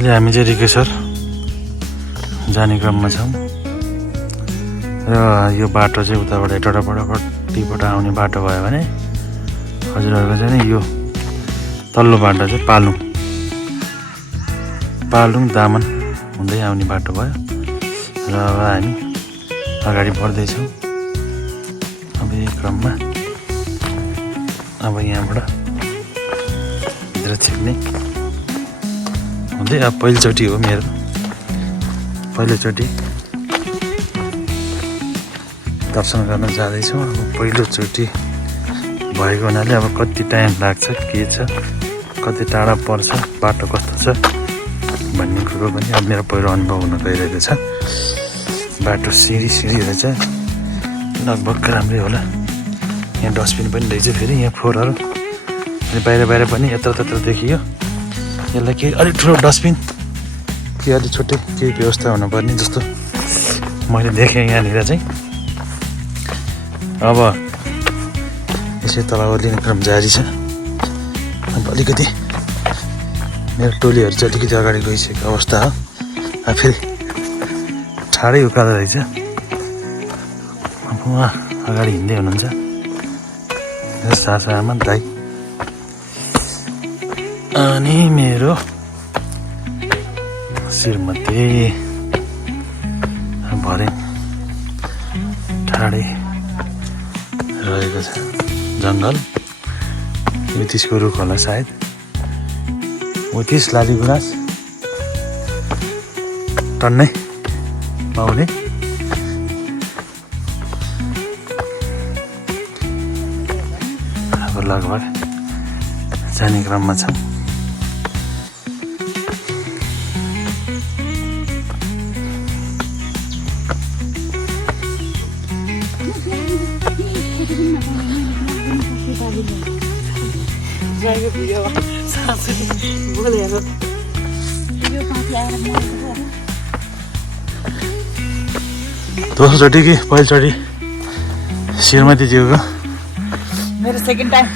अहिले हामी चाहिँ रिकेसर जाने क्रममा छौँ र यो बाटो चाहिँ उताबाट टोटापट्टिबाट आउने बाटो भयो भने हजुरहरूको चाहिँ नि यो तल्लो बाटो चाहिँ पालुङ दामन हुँदै आउने बाटो भयो र अब हामी अगाडि बढ्दैछौँ। अब यही क्रममा अब यहाँबाट भित्र छिर्ने हुँदै अब पहिलोचोटि हो मेरो, पहिलोचोटि दर्शन गर्न जाँदैछौँ। अब पहिलोचोटि भएको हुनाले अब कति टाइम लाग्छ, के छ, कति टाढा पर्छ, बाटो कस्तो छ भन्ने कुरो पनि अब मेरो पहिलो अनुभव हुन गइरहेको छ। बाटो सिँढी रहेछ, लगभग राम्रै होला। यहाँ डस्टबिन पनि रहेछ, फेरि यहाँ फोहोरहरू अनि बाहिर पनि यत्र देखियो। यसलाई केही अलिक ठुलो डस्टबिन कि अलिक छुट्टै केही व्यवस्था हुनुपर्ने जस्तो मैले देखेँ यहाँनिर चाहिँ। अब यसै तल ओर्लिने क्रम जारी छ। अब अलिकति मेरो टोलीहरू चाहिँ अलिकति अगाडि गइसकेको अवस्था हो। अब फेरि ठाडै उकालो रहेछ। अब उहाँ अगाडि हिँड्दै हुनुहुन्छ सासुआमा दाइ अनि मेरो श्रीमती भरे ठाडै रहेको छ। जङ्गल उत्तिसको रुख होला सायद, उत्तिस लाली गुराँस टन्नै पाउने। अब लगभग जाने क्रममा छ। दोस्रोचोटि कि पहिलोचोटि श्रीमतीज्यूको? मेरो सेकेन्ड टाइम।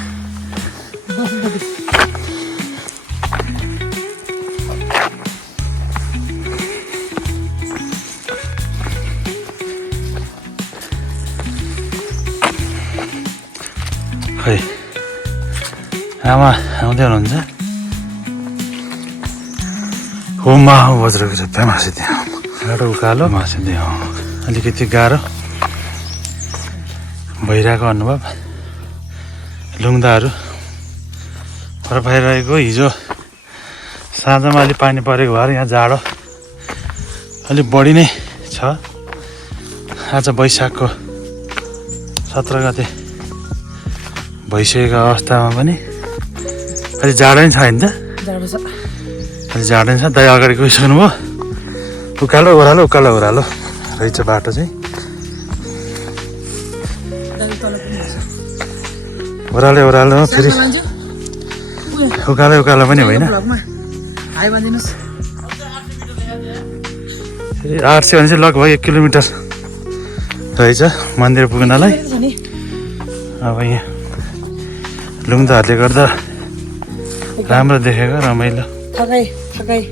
खै आमा आउँदै हुनुहुन्छ? होमा बज्रेको छ त्यहाँ मासु त्यहाँ गाडो उकालो मासु त्यहाँ अलिकति गाह्रो भइरहेको अनुभव। लुङ्दाहरू फरफाइरहेको। हिजो साँझमा अलिक पानी परेको भएर यहाँ जाडो अलिक बढी नै छ। आज वैशाखको 17 गते भइसकेको अवस्थामा पनि अलि जाडो नै छ होइन त? जाडो छ, अलि जाडो नै छ। दाइ अगाडि गइसक्नु भयो। उकालो ओह्रालो रहेछ बाटो चाहिँ। ओह्रालो फेरि उकालो पनि होइन। फेरि 800 भने चाहिँ लगभग 1 किलोमिटर रहेछ मन्दिर पुग्नलाई। अब यहाँ लुङ्दाहरूले गर्दा राम्रो देखेको, रमाइलो। थकाइ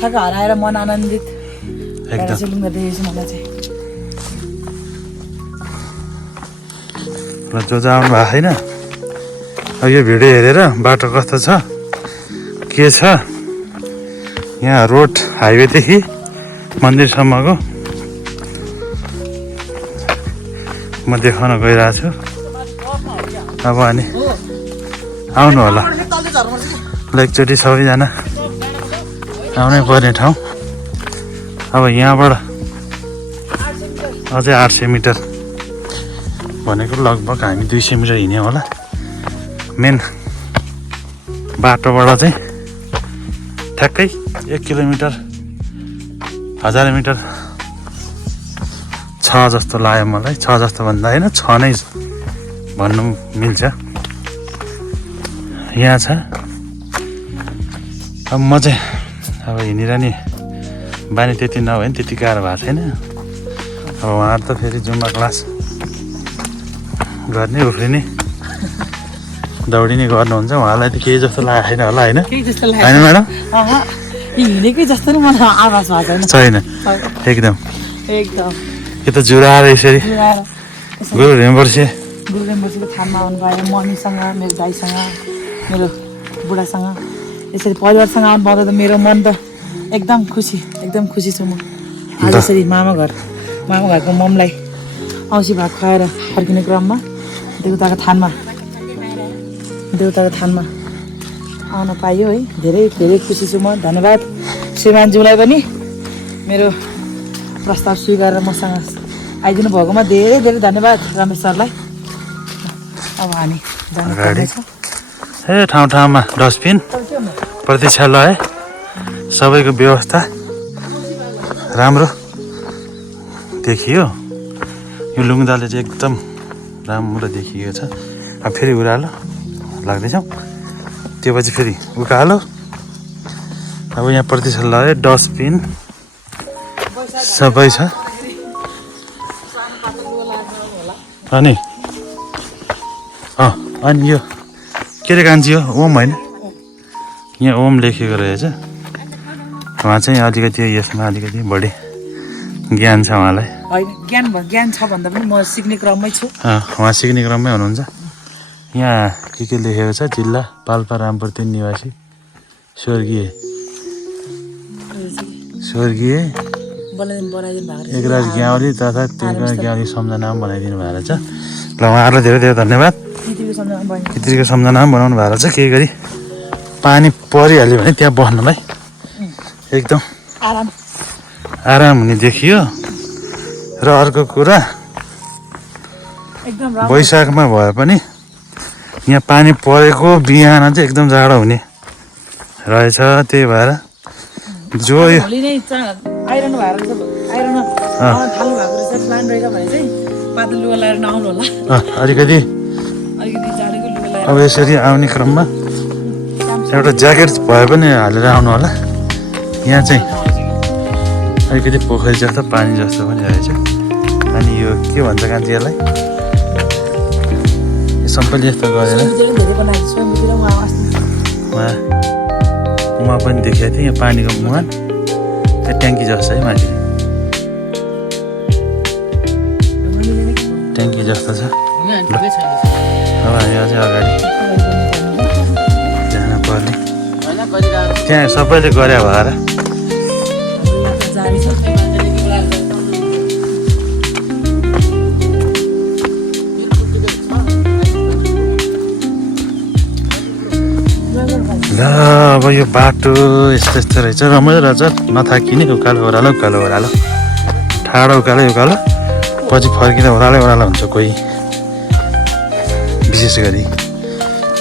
हराएर मन आनन्दित एकदम लुङ्गा देखेपछि मलाई चाहिँ। र जो आउनु भएको छैन, अब यो भिडियो हेरेर बाटो कस्तो छ, के छ, यहाँ रोड हाइवेदेखि मन्दिरसम्मको म देखाउन गइरहेको छु। अब अनि आउनु होला एकचोटि सबैजना आउनै पर्ने ठाउँ। अब यहाँबाट अझै 800 मिटर भनेको लगभग हामी 200 मिटर हिँड्यौँ होला। मेन बाटोबाट चाहिँ ठ्याक्कै 1 किलोमिटर 1000 मिटर छ जस्तो लाग्यो मलाई। 6 जस्तो भन्दा होइन, 6 नै भन्नु मिल्छ। यहाँ छ। अब म चाहिँ अब हिँडिरहने बानी त्यति नभए नि त्यति गाह्रो भएको छैन। अब उहाँहरू त फेरि जुम्बा क्लास गर्ने उफ्रिने दौडिने गर्नुहुन्छ, उहाँलाई त केही जस्तो लागेको छैन होला होइन? होइन म्याडम? हिँडेकै जस्तो नि मलाई आवाज भएको छैन छैन एकदम एकदम यो त जुराएर यसरी जुराएर यसरी गुरु हेम्बर्से गुरुदेवजीको थानमा आउनु पाएँ मम्मीसँग मेरो दाइसँग मेरो बुढासँग यसरी परिवारसँग आउनु पाउँदा त मेरो मन त एकदम खुसी छु म आज यसरी मामा घरको ममलाई औँसी भात खुवाएर फर्किने क्रममा देउताको थानमा आउन पाइयो है धेरै धेरै खुसी छु म धन्यवाद श्रीमानज्यूलाई पनि मेरो प्रस्ताव स्वीकारेर मसँग आइदिनु भएकोमा धेरै धेरै धन्यवाद रमेश सरलाई अब हामी जानु पर्नेछ ए ठाउँमा डस्टबिन प्रतीक्षालय सबैको व्यवस्था राम्रो देखियो यो लुङ्दाले चाहिँ एकदम राम्रो देखिएको छ अब फेरि उरालो लाग्दैछौँ त्यो पछि फेरि उकालो अब यहाँ प्रतीक्षालय डस्टबिन सबै छ अनि अनि यो के अरे कान्छी हो ओम होइन यहाँ ओम लेखेको रहेछ उहाँ चाहिँ अलिकति यसमा अलिकति बढी ज्ञान छ उहाँलाई होइन ज्ञान छ भन्दा पनि म सिक्ने क्रममै छु उहाँ सिक्ने क्रममै हुनुहुन्छ यहाँ के लेखेको छ जिल्ला पाल्पा रामपुर 3 निवासी स्वर्गीय एकराज ग्यावली तथा तिनका ग्यावली सम्झनामा बनाइदिनु भएको छ ल उहाँहरूलाई धेरै धेरै धन्यवाद पितृको सम्झनामा बनाउनु भएको छ केही गरी पानी परिहाल्यो भने त्यहाँ बस्नलाई एकदम आराम हुने देखियो र अर्को कुरा वैशाखमा भए पनि यहाँ पानी परेको बिहान चाहिँ एकदम जाडो हुने रहेछ त्यही भएर जो यो अलिकति अब यसरी आउने क्रममा एउटा ज्याकेट भए पनि हालेर आउनु होला यहाँ चाहिँ अलिकति पोखरी जस्तो पानी जस्तो पनि रहेछ अनि यो के भन्छ कान्छी यसलाई सबैले यस्तो गरेर उहाँ पनि देखेको थिएँ यहाँ पानीको मुहान त्यो ट्याङ्की जस्तो है माथि ट्याङ्की जस्तो छ अब हामी अझै अगाडि जानु पर्ने त्यहाँ सबैले गरे भएर ल अब यो बाटो यस्तो यस्तो रहेछ रमाइलो रहेछ नथाकिने उकालो ओह्रालो ठाडो उकालो पछि फर्किँदा ओह्रालै हुन्छ कोही विशेष गरी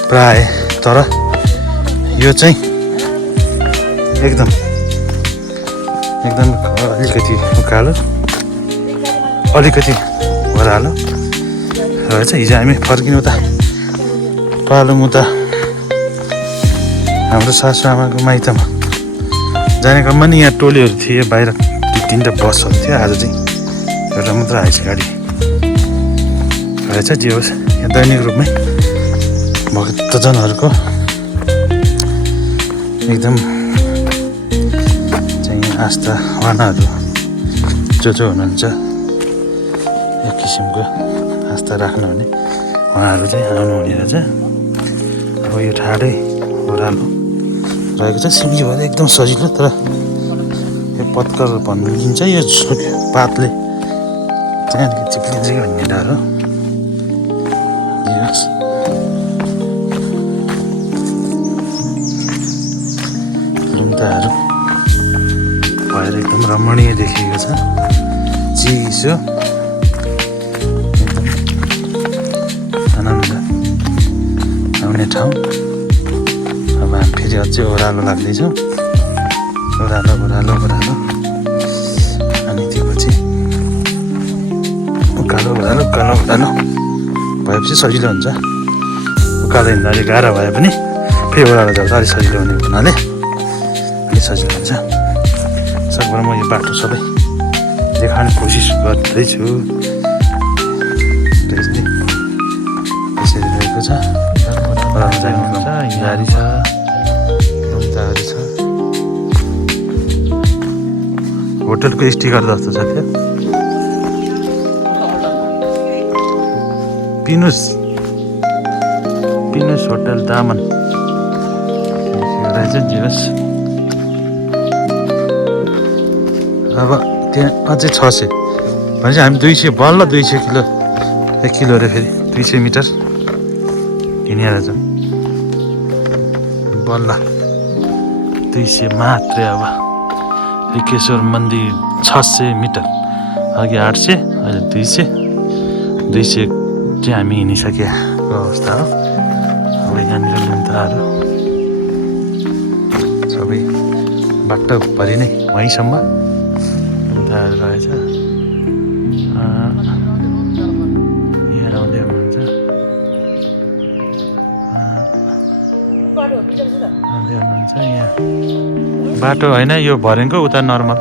प्राय तर यो चाहिँ एकदम अलिकति उकालो अलिकति ओह्रालो रहेछ हिजो हामी फर्किनु त पालोमुता हाम्रो सासूआमाको माइतमा जाने क्रममा नि यहाँ टोलीहरू थिए बाहिर 2-3टा बसहरू थियो आज चाहिँ एउटा मात्र आएछ गाडी रहेछ जे होस् यहाँ दैनिक रूपमै भक्तजनहरूको एकदम चाहिँ आस्था उहाँहरू जो हुनुहुन्छ एक किसिमको आस्था राख्नुहुने उहाँहरू चाहिँ आउनुहुने रहेछ अब यो ठाडै ओह्रालो रहेको छ सिमी भएर एकदम सजिलो तर यो पत्कर भनिदिन्छ यो पातले चाहिँ अलिकति चिप्लिन्छ कि भन्ने डर हो लुम्ताहरू भएर एकदम रमणीय देखिएको छ चिसो एकदम आनन्द आउने ठाउँ अब हामी फेरि अझै ओह्रालो लाग्दैछौँ ओह्रालो अनि त्यो पछि उकालो भएपछि सजिलो हुन्छ उकालो हिँड्दा अलिक गाह्रो भए पनि फेरि ओह्रालो जाँदा अलिक सजिलो हुने हुनाले अलिक सजिलो हुन्छ सकभर म यो बाटो सबै देखाउने कोसिस गर्दैछु त्यसरी रहेको छ गाडी छ लुम्ताहरू छ होटलको स्टिकर जस्तो छ त्यो पिनुस होटल दामन रहेछ जे होस् अब त्यहाँ अझै 600 भनेपछि हामी 200 बल्ल 200 किलो 1 किलो अरे फेरि 200 मिटर हिँडेर जाउँ बल्ल 200 मात्रै अब रिकेश्वर मन्दिर 600 मिटर अघि 800 अहिले 200 चाहिँ हामी हिँडिसकेको अवस्था हो अब यहाँनिर लुन्ताहरू सबै बाटोभरि नै वहीँसम्म लुन्ताहरू रहेछ यहाँ आउँदै हुनुहुन्छ यहाँ बाटो होइन यो भरेको उता नर्मल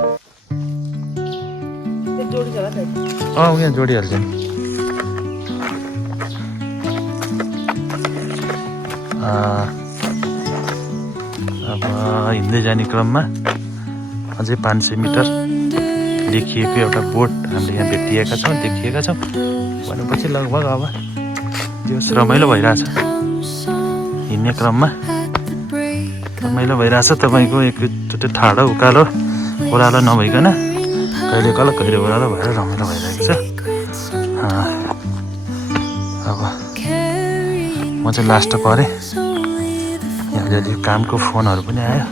यहाँ जोडिहाल्छ नि अब हिँड्दै जाने क्रममा अझै 500 मिटर देखिएको एउटा बोट हामीले यहाँ देखिएका छौँ भनेपछि लगभग अब त्यो रमाइलो भइरहेछ हिँड्ने क्रममा रमाइलो भइरहेछ तपाईँको एकचोटि ठाडो उकालो ओह्रालो नभइकन कहिले कल कहिले ओह्रालो भएर रमाइलो भइरहेको छ अब म चाहिँ लास्ट परेँ यहाँ अलिअलि कामको फोनहरू पनि आयो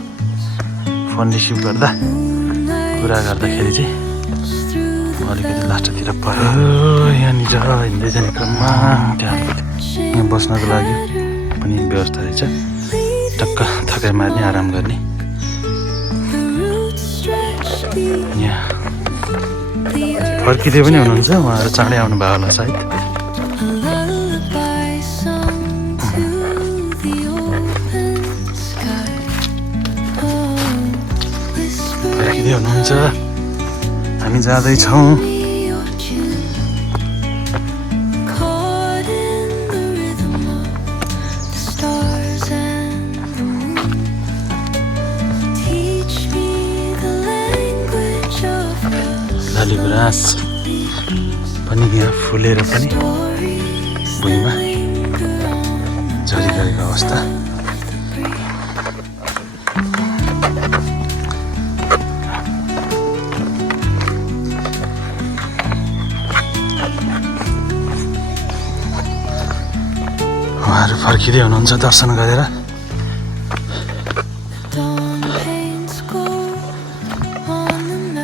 फोन रिसिभ गर्दा कुरा गर्दाखेरि चाहिँ म अलिकति लास्टतिर पऱ्यो यहाँनिर हिँड्दै जाने क्रममा त्यहाँ यहाँ बस्नको लागि पनि व्यवस्था रहेछ टक्क थकाइ मार्ने आराम गर्ने यहाँ फर्किँदै पनि हुनुहुन्छ उहाँहरू चाँडै आउनु भयो होला सायद फर्किँदै हुनुहुन्छ हामी जाँदैछौँ लाली गुराँस पनि यहाँ फुलेर पनि भुइँमा झरिरहेको अवस्था उहाँहरू फर्किँदै हुनुहुन्छ दर्शन गरेर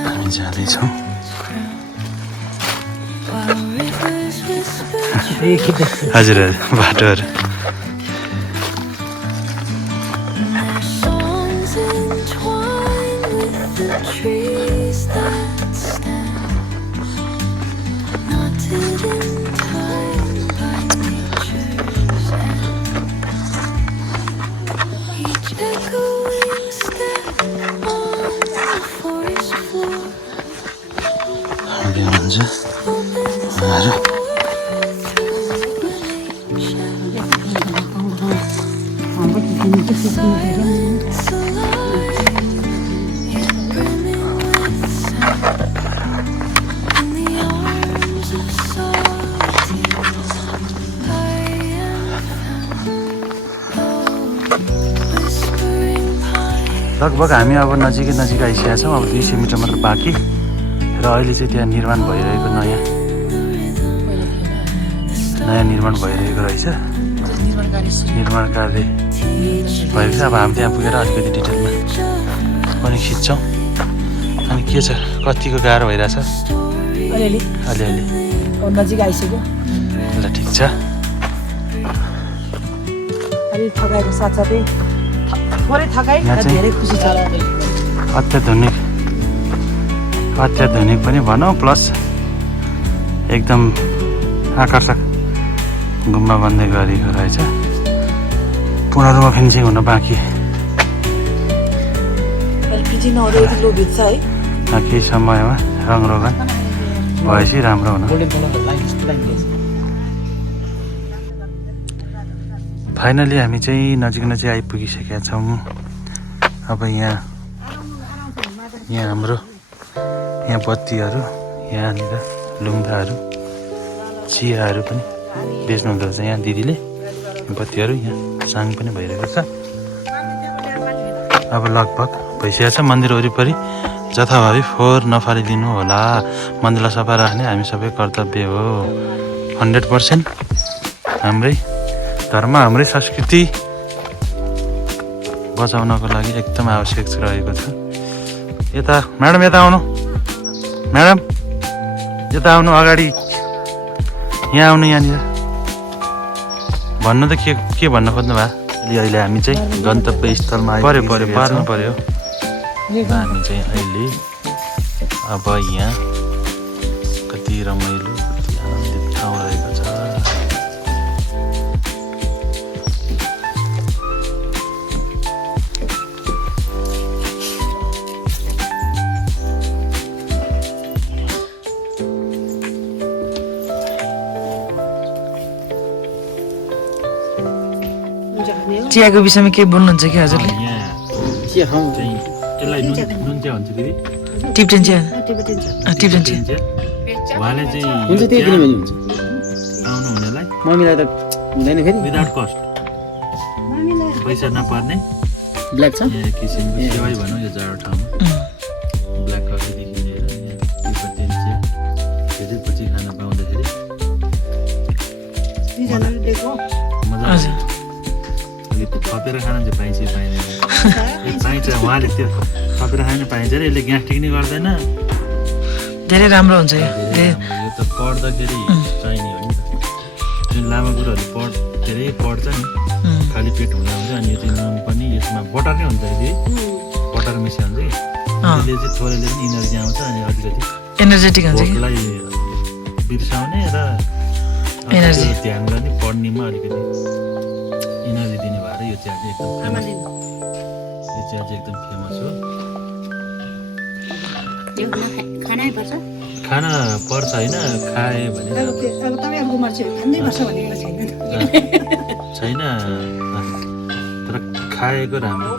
हामी जाँदैछौँ हजुर बाटोहरू हुन्छ उहाँहरू लगभग हामी अब नजिक आइसकेका छौँ अब 200 मिटर मात्र बाँकी र अहिले चाहिँ त्यहाँ निर्माण भइरहेको नयाँ निर्माण भइरहेको रहेछ निर्माण कार्य भएको छ अब हामी त्यहाँ पुगेर अलिकति डिटेलमा पनि खिच्छौँ अनि के छ कतिको गाह्रो भइरहेछ अलिअलि नजिक आइसक्यो ल ठिक छ अलि थकाइको साथसाथै थोरै थकाइ धेरै खुसी छ अत्याधुनिक पनि भनौँ प्लस एकदम आकर्षक गुम्बा बन्दै गरेको रहेछ पूर्ण रूपमा फिनिसिङ हुन बाँकी केही समयमा रङरोगन भएपछि राम्रो हुन फाइनली हामी चाहिँ नजिक आइपुगिसकेका छौँ अब यहाँ हाम्रो यहाँ बत्तीहरू, यहाँनिर लुङ्गाहरू, चियाहरू पनि बेच्नुहुँदो रहेछ यहाँ दिदीले। बत्तीहरू यहाँ साङ पनि भइरहेको छ। अब लगभग भइसकेको छ। मन्दिर वरिपरि जथाभावी फोहोर नफालिदिनु होला। मन्दिरलाई सफा राख्ने हामी सबै कर्तव्य हो। 100% हाम्रै धर्म, हाम्रै संस्कृति बचाउनको लागि एकदम आवश्यक रहेको छ। यता म्याडम, यता आउनु। म्याडम यता आउनु, अगाडि यहाँ आउनु। यहाँनिर भन्नु त के भन्न खोज्नु भयो? अहिले हामी चाहिँ गन्तव्य स्थलमा पार्नु पर्यो। हामी चाहिँ अहिले अब यहाँ कति रमाइलो, कति आनन्दित ठाउँ रहेको छ। चियाको विषयमा के बोल्नुहुन्छ कि हजुरले? चिया खाउँ चाहिँ यसलाई नुन चिया भन्छ दिदी। टिप्टेन चिया, टिप्टेन चिया। उहाँले चाहिँ हुन्छ त्यही किनभने हुन्छ आउनु हुनेलाई मम्मीलाई त हुँदैन फेरि विदाउट कस्ट, पैसा नपर्ने ब्ल्याक छ यहाँ किसिमको सेवाई भनौँ यो जग्गा ठाउँमा। ब्ल्याक कफीदेखि लिएर यहाँ टिप्टेन चिया धेरै पछि खान पाउँदाखेरि मजा आउँछ। थपेर खान चाहिँ पाइन्छ पाइँदैन, पाइन्छ। उहाँले त्यो थपेर खान पाइन्छ अरे, यसले ग्यास्ट्रिक नि गर्दैन। धेरै राम्रो हुन्छ यो। यो त पढ्दाखेरि चाहिने हो नि त। जुन लामा गुरुहरू धेरै पढ्छ नि, खाली पेट हुँदा हुन्छ। अनि यो चाहिँ नुन पनि यसमा बटर नै हुन्छ कि बटर मिसा हुन्छ कि त्यसले चाहिँ थोरैले पनि इनर्जी आउँछ। अनि अलिकति एनर्जेटिक हुन्छ कि भोकलाई बिर्साउने र एनर्जी ध्यान गर्ने, पढ्नेमा अलिकति इनर्जी दिने भएर यो चिया चाहिँ एकदम फेमस। यो चिया चाहिँ एकदम फेमस हो। खाना पर्छ होइन, खाए भने छैन, तर खाएको राम्रो।